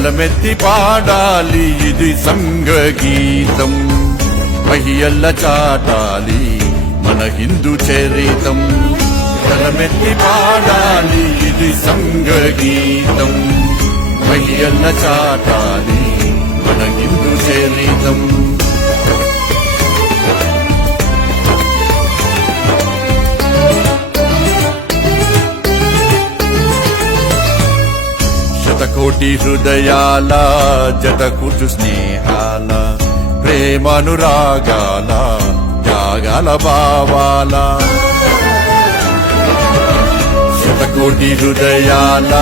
గలమెత్తి పాడాలి ఇది సంఘగీతం, మహియల్ల చాటాలి మన హిందూ చరితం. గలమెత్తి పాడాలి ఇది సంఘగీతం, మహియల్ల చాటాలి మన హిందూ చరితం. శతకోటి హృదయాల జతకూర్చు స్నేహాల, ప్రేమానురాగాల త్యాగాల భావాల. శతకోటి హృదయాల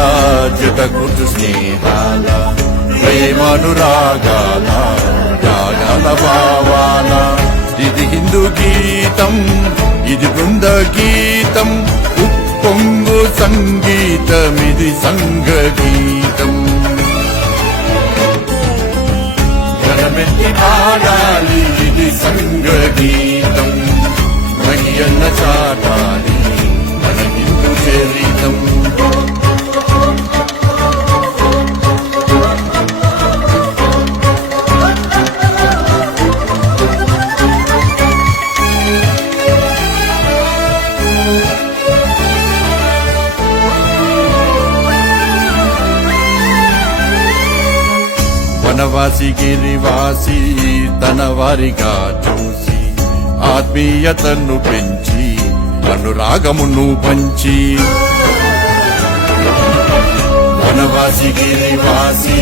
జతకూర్చు స్నేహాల, ప్రేమానురాగాల త్యాగాల భావాల. ఇది హిందూ గీతం, ఇది బృంద గీతం, ఉప్పొంగు సంగీతమిది సంఘగీతం. గలమెత్తి పాడాలి ఇది సంఘగీతం, మహియన్న చాటాలి మన హిందూ చరితం. వనవాసి గిరివాసి తన వారిగా చూసి, ఆత్మీయతను పెంచి అనురాగమును పంచి. వనవాసి గిరివాసి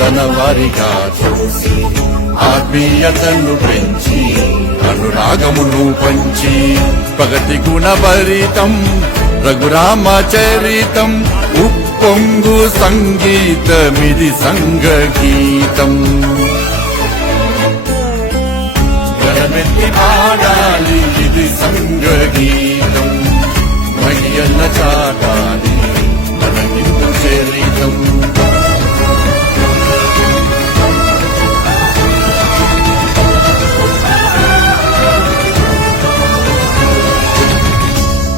తన వారిగా చూసి, ఆత్మీయతను పెంచి అనురాగమును పంచి. ప్రగతి గుణభరితం రఘురామ చరితం, ఉప్పొంగు సంగీతమిది సంఘగీతం. గలమెత్తి పాడాలి ఇది సంఘగీతం, మహియన్న చాటాలి మన హిందూ చరితం.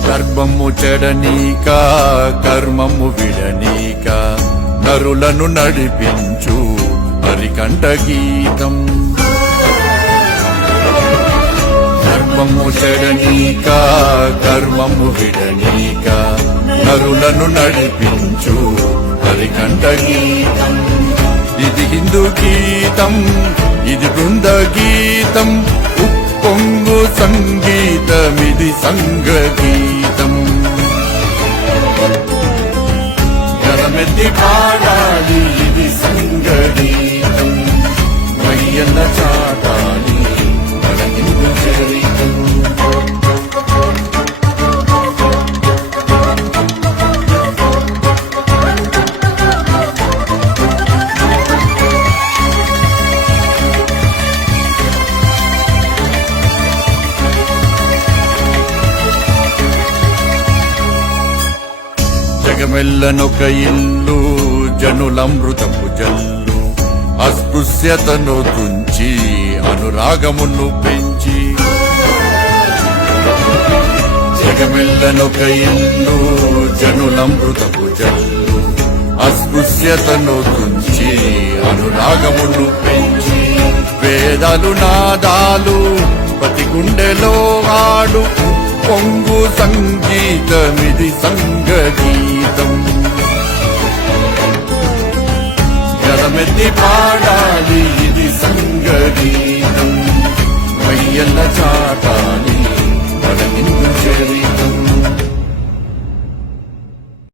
గర్భము చెడనీక కర్మము విడనీక, నరులను నడిపించు హరికంఠ గీతం. గర్భము చెడనీక కర్మము విడనీక, నరులను నడిపించు హరికంఠ గీతం. ఇది హిందూ గీతం, ఇది బృంద గీతం, ఉప్పొంగు సంగీతమిది సంఘగీతం. గలమెత్తి పాడాలి ఇది సంఘగీతం, మహియన్న చాటాలి మన హిందూ చరితం. జగమెల్లనొక ఇల్లు జనులమృతపు జల్లు, అస్పృశ్యతను తుంచి అనురాగమును పెంచి. జగమెల్లనొక ఇల్లు జనులమృతపు జల్లు, అస్పృశ్యతను తుంచి అనురాగమును పెంచి. వేదాలు నాదాలు ప్రతి గుండెలో ఆడు, పొంగు సంగీతమిది సంఘగీతం. గలమెత్తి పాడా